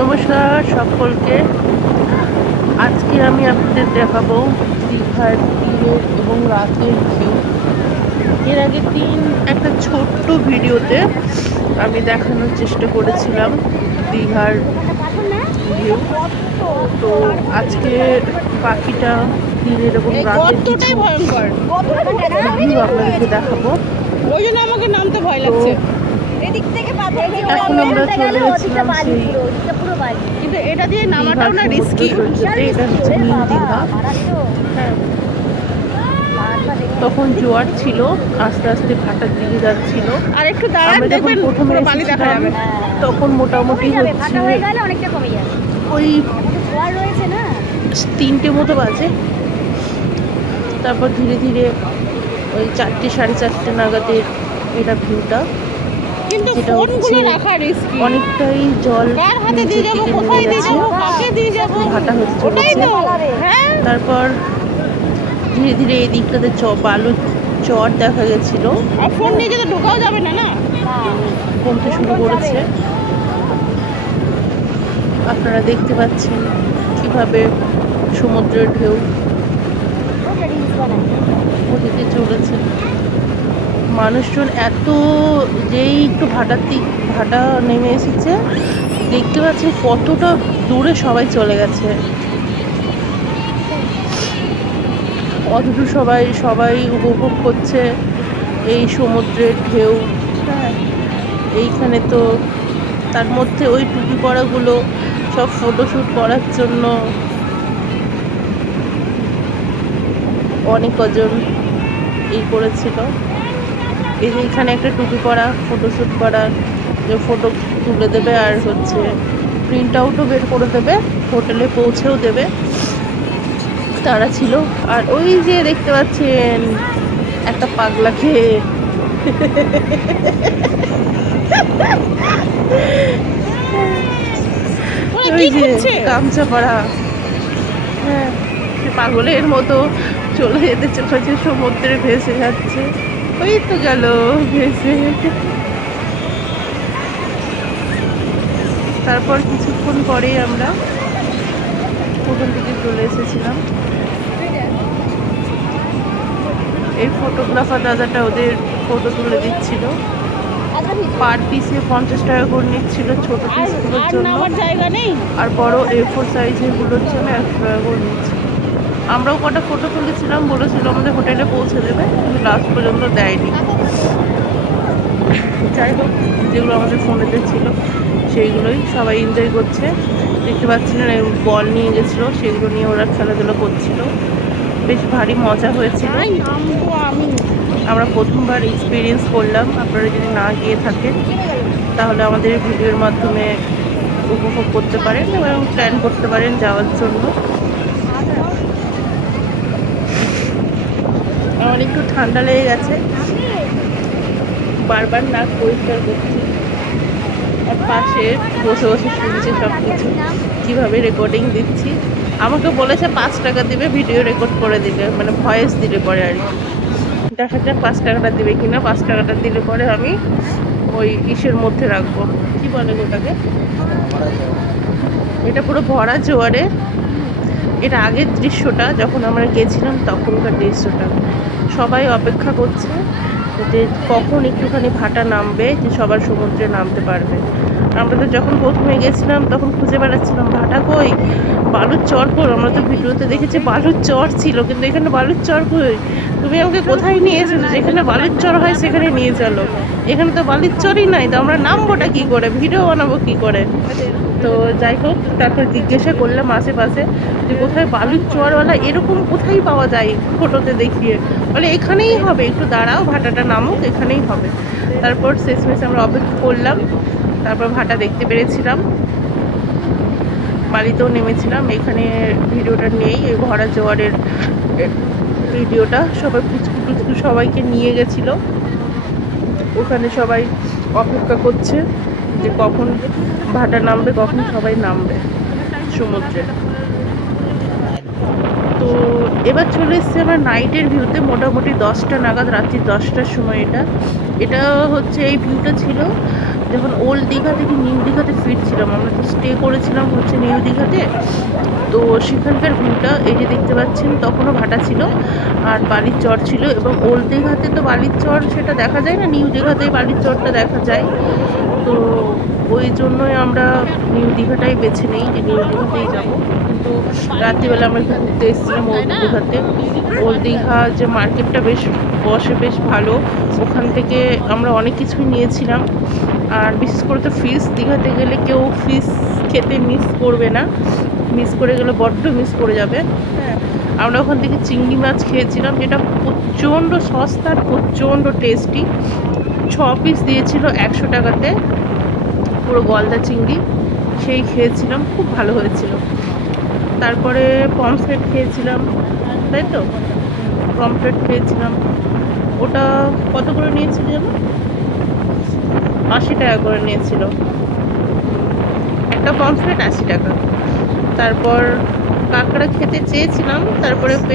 নমস্কার সকলকে। আজকে আমি আপনাদের দেখাবো দীঘার দিনের এবং রাতের ভিউ। এর আগে একটা ছোট্ট ভিডিওতে আমি দেখানোর চেষ্টা করেছিলাম দীঘার ভিউ। তো আজকে বাকিটা দিনের এবং রাতের কিছু ভিউ আপনাদেরকে দেখাবো। ওই জন্য আমাকে নামতে ভয় লাগছে। এখন আমরা চলে গেছিলাম সেই কিন্তু এটা দিয়ে নামাটাও না রিস্কি। এটা হচ্ছে নীল দীঘা। হ্যাঁ, তখন জোয়ার ছিল, আস্তে আস্তে ভাটার দিকে যাচ্ছিল। আর একটু দাঁড়ান, দেখবেন পুরো বালি দেখা যাবে। তখন মোটামুটি হচ্ছে ওই 3টে মতো বাজে। তারপর ধীরে ধীরে ওই 4টে 4:30 নাগাদের এটা ভিউটা, কিন্তু ফোনগুলো রাখা রিস্কি। অনেকটাই জল কার হাতে দিয়ে যাব, কোথায় দিয়ে যাব, কাকে দিয়ে যাব, ভাটা হচ্ছে ওটাই তো। হ্যাঁ, তারপর ধীরে ধীরে এই দিকটাতে বালুর চর দেখা গেছিল। আর ফোন নিয়ে যেতে ঢোকাও যাবে না, না কমতে শুরু করেছে। আপনারা দেখতে পাচ্ছেন কিভাবে সমুদ্রের ঢেউ ওদিকে চলেছে। মানুষজন এত, যেই একটু ভাটা নেমে এসেছে, দেখতে পাচ্ছি কতটা দূরে সবাই চলে গেছে। অথচ সবাই উপভোগ করছে এই সমুদ্রের ঢেউ। হ্যাঁ, এইখানে তো তার মধ্যে ওই টুপি পরাগুলো সব ফটোশ্যুট করার জন্য অনেক কজন করেছিল। এই যে এখানে একটা টুপি পরা ফটোশ্যুট করার, যে ফটো তুলে দেবে আর হচ্ছে প্রিন্ট আউটও বের করে দেবে, হোটেলে পৌঁছেও দেবে, তারা ছিল। আর ওই যে দেখতে পাচ্ছেন একটা পাগলাকে, ওই যে গামছা পরা, হ্যাঁ, পাগলের মতো চলে যেতে চলেছে, সমুদ্রে ভেসে যাচ্ছে। ওই তো গেল ভেসে। তারপর কিছুক্ষণ পরে আমরা ওখান থেকে চলে এসেছিলাম। এই ফটোগ্রাফার দাদাটা ওদের ফটো তুলে দিচ্ছিল। পার পিসে 50 টাকা করে নিচ্ছিল ছোট পিসগুলোর জন্য, জায়গা নেই। আর বড় A4 সাইজের গুলোর জন্য 100 টাকা করে নিচ্ছিল। আমরাও কটা ফটো তুলেছিলাম, বলেছিল আমাদের হোটেলে পৌঁছে দেবে, কিন্তু লাস্ট পর্যন্ত দেয়নি। যাই হোক, যেগুলো আমাদের ফোনেতে ছিল সেইগুলোই সবাই এনজয় করছে। দেখতে পাচ্ছিলেন বল নিয়ে গেছিলো, সেগুলো নিয়ে ওরা খেলাধুলা করছিল। বেশ ভারী মজা হয়েছিল। আমরা প্রথমবার এক্সপিরিয়েন্স করলাম। আপনারা যদি না গিয়ে থাকেন তাহলে আমাদের ভিডিওর মাধ্যমে উপভোগ করতে পারেন এবং প্ল্যান করতে পারেন যাওয়ার জন্য। আমার একটু ঠান্ডা লেগে গেছে, বারবার নাক পরিষ্কার করছি। আর পাশে বসে বসে শুনছে সব কিছু, কীভাবে রেকর্ডিং দিচ্ছি। আমাকে বলেছে 5 টাকা দিবে ভিডিও রেকর্ড করে দিলে, মানে ভয়েস দিলে পরে আর কি। দেখা যাক 5 টাকাটা দিবে কিনা। 5 টাকাটা দিলে পরে আমি ওই ইসের মধ্যে রাখবো, কি বলে ওটাকে, এটা পুরো ভরা জোয়ারে। এটা আগের দৃশ্যটা, যখন আমরা গেছিলাম তখনকার দৃশ্যটা। সবাই অপেক্ষা করছে যে কখন একটুখানি ভাটা নামবে, যে সবার সমুদ্রে নামতে পারবে। আমরা তো যখন প্রথমে গেছিলাম তখন খুঁজে বেড়াচ্ছিলাম ভাটা কই, বালুর চর কই। আমরা তো ভিডিওতে দেখেছি বালুর চর ছিল, কিন্তু এখানে বালুর চর কই। তুমি আমাকে কোথায় নিয়ে এসেছো, যেখানে বালুর চর হয় সেখানে নিয়ে চলো। এখানে তো বালুর চরই নাই, তো আমরা নামবোটা কী করে, ভিডিও বানাবো কী করে। তো যাই হোক, তারপর জিজ্ঞাসা করলাম আশেপাশে যে কোথায় বালুর চরওয়ালা এরকম কোথায় পাওয়া যায়, ফটোতে দেখিয়ে। বলে এখানেই হবে, একটু দাঁড়াও, ভাটাটা নামুক, এখানেই হবে। তারপর শেষমেশ আমরা অপেক্ষা করলাম, তারপর ভাটা দেখতে পেরেছিলাম। বালিতেও নেমেছিলাম। এখানে ভিডিওটা নেই, এই ভরা জোয়ারের ভিডিওটা। সবাই পুচকু সবাইকে নিয়ে গেছিলো, ওখানে সবাই অপেক্ষা করছে যে কখন ভাটা নামবে, কখন সবাই নামবে সমুদ্রে। তো এবার চলে এসছে আমরা নাইটের ভিউতে। মোটামুটি 10টা নাগাদ, রাত্রি 10টার সময় এটা হচ্ছে এই ভিউটা ছিল যখন ওল্ড দীঘা থেকে নিউ দীঘাতে ফিরছিলাম, আমরা তো স্টে করেছিলাম হচ্ছে নিউ দীঘাতে, তো সেখানকার ভিউটা এই যে দেখতে পাচ্ছেন, তখনও ভাটা ছিল আর বালির চর ছিল। এবং ওল্ড দীঘাতে তো বালির চর সেটা দেখা যায় না, নিউ দীঘাতেই বালির চরটা দেখা যায়। তো ওই জন্যই আমরা নিউ দীঘাটাই বেছে নিই, যে নিউ দীঘাতেই যাবো। কিন্তু রাত্রিবেলা আমরা একটু ঘুরতে এসেছিলাম ওল্ড দীঘাতে। ওল্ড দীঘা যে মার্কেটটা বেশ বসে, বেশ ভালো। ওখান থেকে আমরা অনেক কিছুই নিয়েছিলাম। আর বিশেষ করে তো ফিশ, দীঘাতে গেলে কেউ ফিশ খেতে মিস করবে না, মিস করে গেলে বড্ড মিস করে যাবে। হ্যাঁ, আমরা ওখান থেকে চিংড়ি মাছ খেয়েছিলাম, যেটা প্রচণ্ড সস্তা আর প্রচণ্ড টেস্টি। 6 পিস দিয়েছিল 100 টাকাতে, পুরো গলদা চিংড়ি, সেই খেয়েছিলাম, খুব ভালো হয়েছিল। তারপরে পমফ্রেট খেয়েছিলাম, তাই তো পমফ্রেট খেয়েছিলাম। ওটা কত করে নিয়েছিল যেন, 80 টাকা করে নিয়েছিল একটা পমফ্রেট, 80 টাকা। তারপর কাঁকড়া খেতে চেয়েছিলাম, তারপরে পেট